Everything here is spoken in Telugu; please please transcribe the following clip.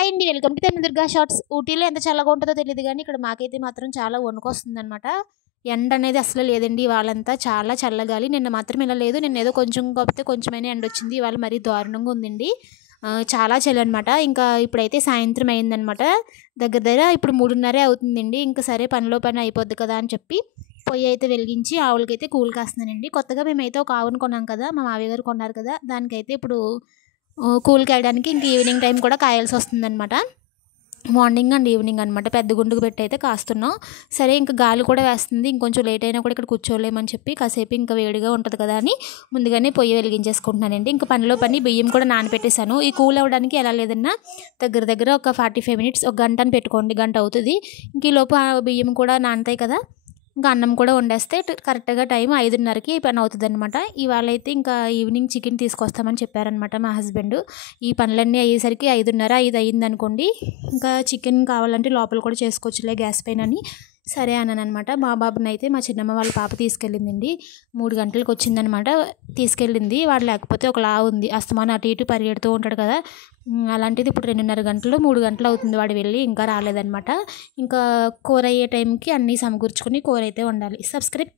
హాయ్ అండి, వెల్కమ్ టు దుర్గా షార్ట్స్. ఊటీలో ఎంత చల్లగా ఉంటుందో తెలియదు కానీ ఇక్కడ మాకైతే మాత్రం చాలా వణుకొస్తుందన్నమాట. ఎండ అనేది అసలు లేదండి. వాళ్ళంతా చాలా చల్లగాలి. నిన్న మాత్రం ఇలా లేదు. నిన్న ఏదో కొంచెం కాకపోతే కొంచెమైనా ఎండ వచ్చింది. ఇవాళ మరీ దారుణంగా ఉందండి. చాలా చలి అనమాట. ఇంకా ఇప్పుడైతే సాయంత్రం అయిందనమాట. దగ్గర దగ్గర ఇప్పుడు 3:30 అవుతుందండి. ఇంకా సరే పనిలో పని అయిపోద్ది కదా అని చెప్పి పొయ్యి అయితే వెలిగించి ఆవులకైతే కూల్ కాస్తున్నానండి. కొత్తగా మేమైతే ఒక ఆవును కొన్నాం కదా, మా మావయ్య గారు కొన్నారు కదా, దానికైతే ఇప్పుడు కూల్కి వెళ్ళడానికి ఇంక ఈవినింగ్ టైం కూడా కాయాల్సి వస్తుందన్నమాట. మార్నింగ్ అండ్ ఈవినింగ్ అనమాట. పెద్ద గుండుకు పెట్టి అయితే కాస్తున్నాం. సరే ఇంకా గాలి కూడా వేస్తుంది. ఇంకొంచెం లేట్ అయినా కూడా ఇక్కడ కూర్చోలేమని చెప్పి కాసేపు ఇంకా వేడిగా ఉంటుంది కదా అని ముందుగానే పొయ్యి వెలిగించేసుకుంటున్నానండి. ఇంకా పనిలో పని బియ్యం కూడా నానబెట్టేశాను. ఈ కూల్ అవ్వడానికి ఎలా లేదన్నా దగ్గర దగ్గర ఒక 45 మినిట్స్, ఒక గంట అని పెట్టుకోండి, గంట అవుతుంది. ఇంక ఈలోపు ఆ బియ్యం కూడా నానతాయి కదా, ఇంకా అన్నం కూడా వండేస్తే కరెక్ట్గా టైం 5:30కి పని అవుతుంది అనమాట. ఇవాళ అయితే ఇంకా ఈవినింగ్ చికెన్ తీసుకొస్తామని చెప్పారనమాట మా హస్బెండ్. ఈ పనులన్నీ అయ్యేసరికి 5:30, 5 అయ్యింది అనుకోండి. ఇంకా చికెన్ కావాలంటే లోపల కూడా చేసుకోవచ్చులే గ్యాస్ పైన అని సరే అన్నాను అనమాట. మా బాబుని అయితే మా చిన్నమ్మ వాళ్ళ పాప తీసుకెళ్ళిందండి. 3 గంటలకు వచ్చిందనమాట. తీసుకెళ్ళింది. వాడు లేకపోతే ఒకలా ఉంది, అస్తమానం అటు ఇటు పరిగెడుతూ ఉంటాడు కదా. అలాంటిది ఇప్పుడు 2:30 గంటలు 3 గంటలు అవుతుంది వాడు వెళ్ళి, ఇంకా రాలేదనమాట. ఇంకా కూర అయ్యే టైంకి అన్నీ సమకూర్చుకొని కూర అయితే వండాలి. సబ్స్క్రైబ్.